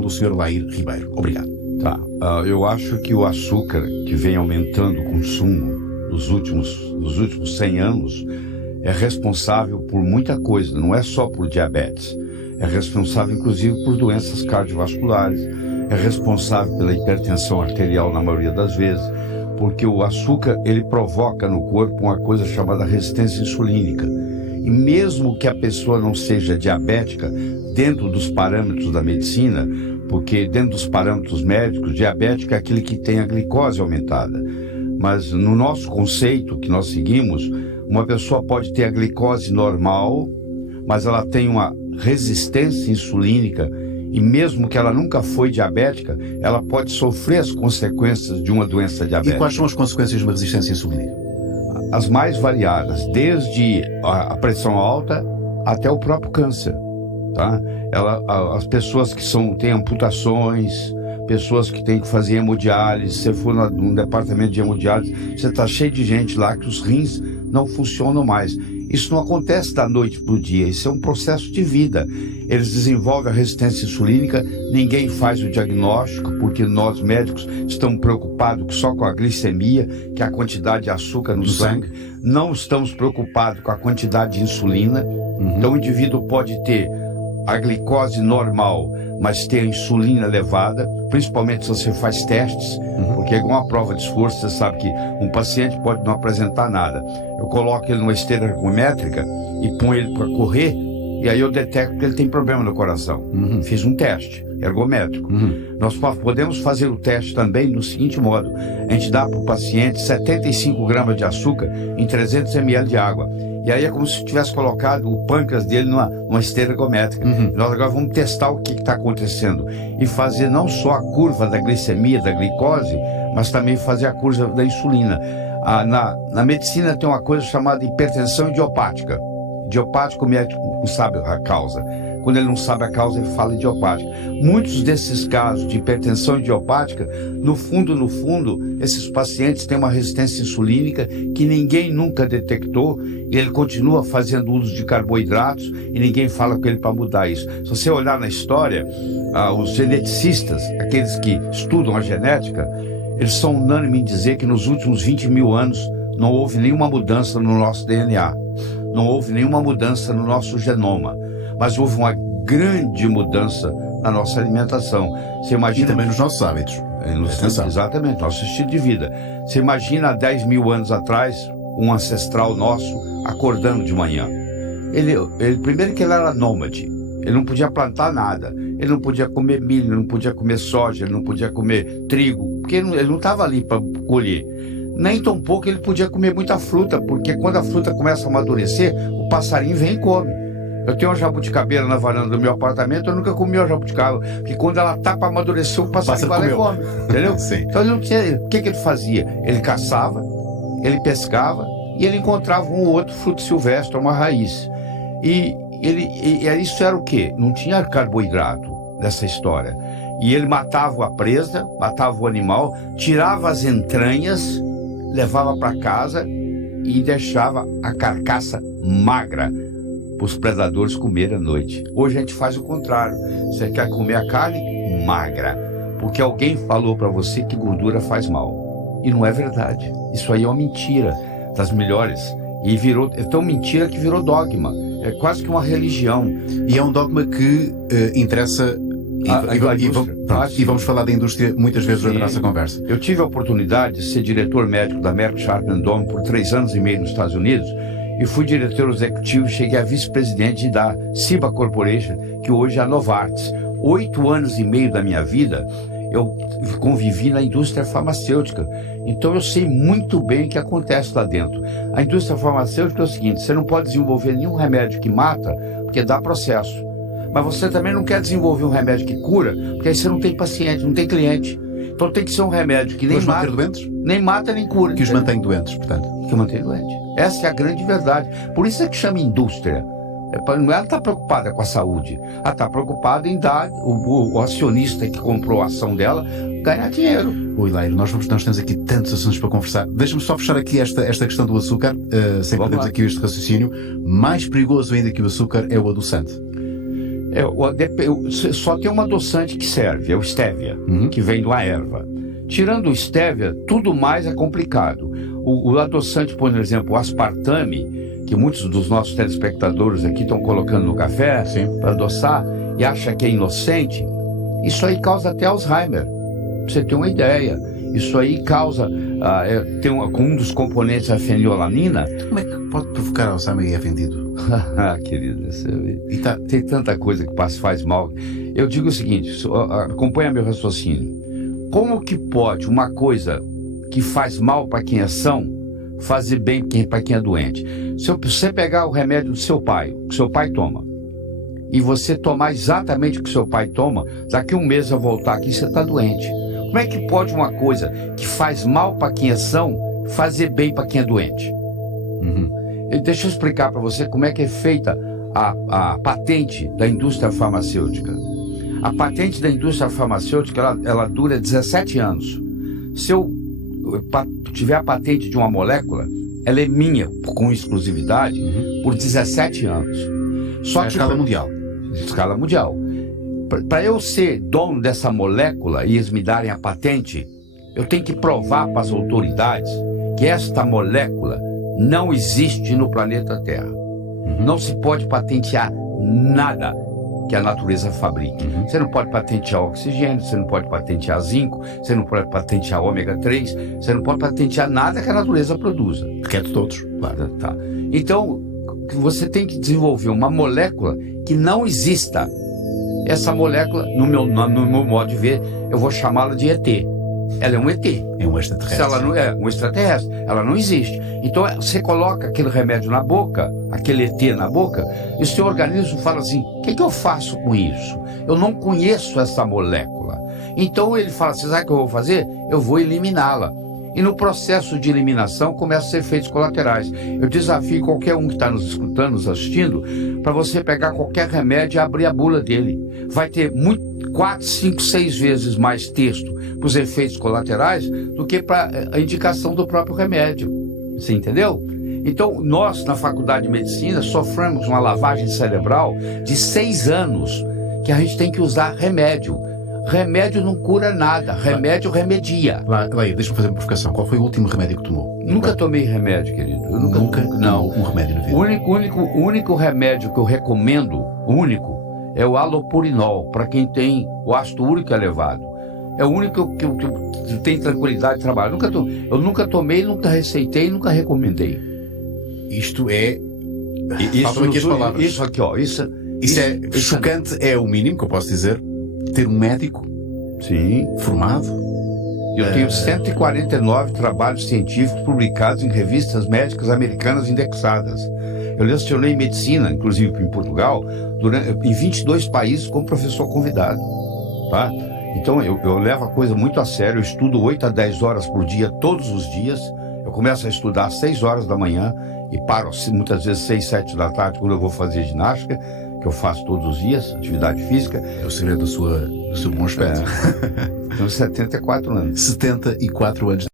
do Sr. Lair Ribeiro. Obrigado. Tá. Eu acho que o açúcar que vem aumentando o consumo nos últimos 100 anos é responsável por muita coisa, não é só por diabetes. É responsável, inclusive, por doenças cardiovasculares, é responsável pela hipertensão arterial na maioria das vezes, porque o açúcar, ele provoca no corpo uma coisa chamada resistência insulínica. E mesmo que a pessoa não seja diabética, dentro dos parâmetros da medicina, porque dentro dos parâmetros médicos, diabético é aquele que tem a glicose aumentada. Mas no nosso conceito que nós seguimos, uma pessoa pode ter a glicose normal, mas ela tem uma resistência insulínica, e mesmo que ela nunca foi diabética, ela pode sofrer as consequências de uma doença diabética. E quais são as consequências de uma resistência insulínica? As mais variadas, desde a pressão alta até o próprio câncer. Tá? As pessoas que têm amputações, pessoas que têm que fazer hemodiálise, se você for num departamento de hemodiálise, você está cheio de gente lá que os rins não funcionam mais. Isso não acontece da noite para o dia, isso é um processo de vida. Eles desenvolvem a resistência insulínica, ninguém faz o diagnóstico, porque nós médicos estamos preocupados só com a glicemia, que é a quantidade de açúcar no sangue. Não estamos preocupados com a quantidade de insulina. Então o indivíduo pode ter a glicose normal, mas ter a insulina elevada, principalmente se você faz testes, porque é igual uma prova de esforço, você sabe que um paciente pode não apresentar nada. Eu coloco ele numa esteira ergométrica e ponho ele para correr, e aí eu detecto que ele tem problema no coração. Fiz um teste ergométrico. Nós podemos fazer o teste também do seguinte modo: a gente dá para o paciente 75 gramas de açúcar em 300 ml de água. E aí é como se tivesse colocado o pâncreas dele numa esteira ergométrica. Nós agora vamos testar o que está acontecendo e fazer não só a curva da glicemia, da glicose, mas também fazer a curva da insulina. Na medicina tem uma coisa chamada hipertensão idiopática. Idiopático, o médico não sabe a causa. Quando ele não sabe a causa, ele fala idiopática. Muitos desses casos de hipertensão idiopática, no fundo, esses pacientes têm uma resistência insulínica que ninguém nunca detectou, e ele continua fazendo uso de carboidratos e ninguém fala com ele para mudar isso. Se você olhar na história, os geneticistas, aqueles que estudam a genética, eles são unânimes em dizer que nos últimos 20 mil anos não houve nenhuma mudança no nosso DNA, não houve nenhuma mudança no nosso genoma, mas houve uma grande mudança na nossa alimentação. Você imagina... E também nos nossos hábitos. Exatamente, nosso estilo de vida. Você imagina há 10 mil anos atrás, um ancestral nosso acordando de manhã. Primeiro que ele era nômade, ele não podia plantar nada, ele não podia comer milho, ele não podia comer soja, ele não podia comer trigo, porque ele não estava ali para colher. Nem tão pouco ele podia comer muita fruta, porque quando a fruta começa a amadurecer, o passarinho vem e come. Eu tenho uma jabuticabeira na varanda do meu apartamento, eu nunca comi uma jabuticaba, porque quando ela tá para amadurecer, o passarinho vai lá e come, entendeu? Então ele não tinha... O que ele fazia? Ele caçava, ele pescava e ele encontrava um ou outro fruto silvestre, uma raiz. E isso era o quê? Não tinha carboidrato nessa história. E ele matava a presa, matava o animal, tirava as entranhas, levava para casa e deixava a carcaça magra para os predadores comerem à noite. Hoje a gente faz o contrário. Você quer comer a carne magra, porque alguém falou para você que gordura faz mal. E não é verdade. Isso aí é uma mentira das melhores. E é tão mentira que virou dogma. É quase que uma religião. E é um dogma que interessa... E vamos falar da indústria muitas vezes na nossa conversa. Eu tive a oportunidade de ser diretor médico da Merck Sharp & Dohme por 3 anos e meio nos Estados Unidos, e fui diretor executivo, cheguei a vice-presidente da Ciba Corporation, que hoje é a Novartis. 8 anos e meio da minha vida eu convivi na indústria farmacêutica, então eu sei muito bem o que acontece lá dentro. A indústria farmacêutica é o seguinte: você não pode desenvolver nenhum remédio que mata, porque dá processo. Mas você também não quer desenvolver um remédio que cura, porque aí você não tem paciente, não tem cliente. Então tem que ser um remédio que nem mata, nem mata, nem cura. Que os mantém doentes, portanto. Que mantém doente. Essa é a grande verdade. Por isso é que chama indústria. Ela está preocupada com a saúde. Ela está preocupada em dar o acionista que comprou a ação dela ganhar dinheiro. Oi, Lair, nós temos aqui tantos assuntos para conversar. Deixa-me só fechar aqui esta questão do açúcar, sem perdermos aqui este raciocínio. Mais perigoso ainda que o açúcar é o adoçante. Só tem um adoçante que serve, é o stevia, que vem de uma erva. Tirando o stevia, tudo mais é complicado. O adoçante, por exemplo, o aspartame, que muitos dos nossos telespectadores aqui estão colocando no café para adoçar e acham que é inocente, isso aí causa até Alzheimer. Pra você ter uma ideia. Isso aí causa, com um dos componentes a fenilalanina. Como é que pode provocar Alzheimer e é vendido? Querido, tem tanta coisa que faz mal. Eu digo o seguinte, acompanha meu raciocínio. Como que pode uma coisa que faz mal para quem é são, fazer bem para quem é doente? Se você pegar o remédio do seu pai, que seu pai toma, e você tomar exatamente o que seu pai toma, daqui um mês eu voltar aqui, você está doente. Como é que pode uma coisa que faz mal para quem é são, fazer bem para quem é doente? Deixa eu explicar para você como é que é feita a patente da indústria farmacêutica. A patente da indústria farmacêutica, ela dura 17 anos. Se eu tiver a patente de uma molécula, ela é minha, com exclusividade, por 17 anos. Só que escala mundial. Escala mundial. Para eu ser dono dessa molécula e eles me darem a patente, eu tenho que provar para as autoridades que esta molécula não existe no planeta Terra. Não se pode patentear nada que a natureza fabrique. Você não pode patentear oxigênio, você não pode patentear zinco, você não pode patentear ômega 3, você não pode patentear nada que a natureza produza. Que é de todos, claro. Tá. Então, você tem que desenvolver uma molécula que não exista. Essa molécula, no meu modo de ver, eu vou chamá-la de ET. Ela é um ET. É um extraterrestre. Se ela não é um extraterrestre, ela não existe. Então você coloca aquele remédio na boca, aquele ET na boca, e o seu organismo fala assim: o que eu faço com isso? Eu não conheço essa molécula. Então ele fala assim: sabe o que eu vou fazer? Eu vou eliminá-la. E no processo de eliminação começam a ser efeitos colaterais. Eu desafio qualquer um que está nos escutando, nos assistindo, para você pegar qualquer remédio e abrir a bula dele. Vai ter 4, 5, 6 vezes mais texto para os efeitos colaterais do que para a indicação do próprio remédio. Você entendeu? Então, nós, na Faculdade de Medicina, sofremos uma lavagem cerebral de 6 anos que a gente tem que usar remédio. Remédio não cura nada, remédio remedia. Deixa-me fazer uma provocação. Qual foi o último remédio que tomou? Nunca tomei remédio, querido. Eu nunca não, um remédio na vida. O único remédio que eu recomendo, é o alopurinol, para quem tem o ácido úrico elevado. É o único que tem tranquilidade de trabalho. Eu nunca tomei, nunca receitei, nunca recomendei. Isto é... Faltam aqui as palavras. Isso aqui, ó. Isso é chocante, é o mínimo que eu posso dizer. Ter um médico formado. Eu tenho 149 trabalhos científicos publicados em revistas médicas americanas indexadas. Eu lecionei medicina, inclusive em Portugal, em 22 países como professor convidado. Tá? Então eu levo a coisa muito a sério. Eu estudo 8 a 10 horas por dia, todos os dias. Eu começo a estudar às 6 horas da manhã e paro muitas vezes 6, 7 da tarde quando eu vou fazer ginástica, que eu faço todos os dias, atividade física. É o segredo do seu bom aspecto. Tenho 74 anos. 74 anos.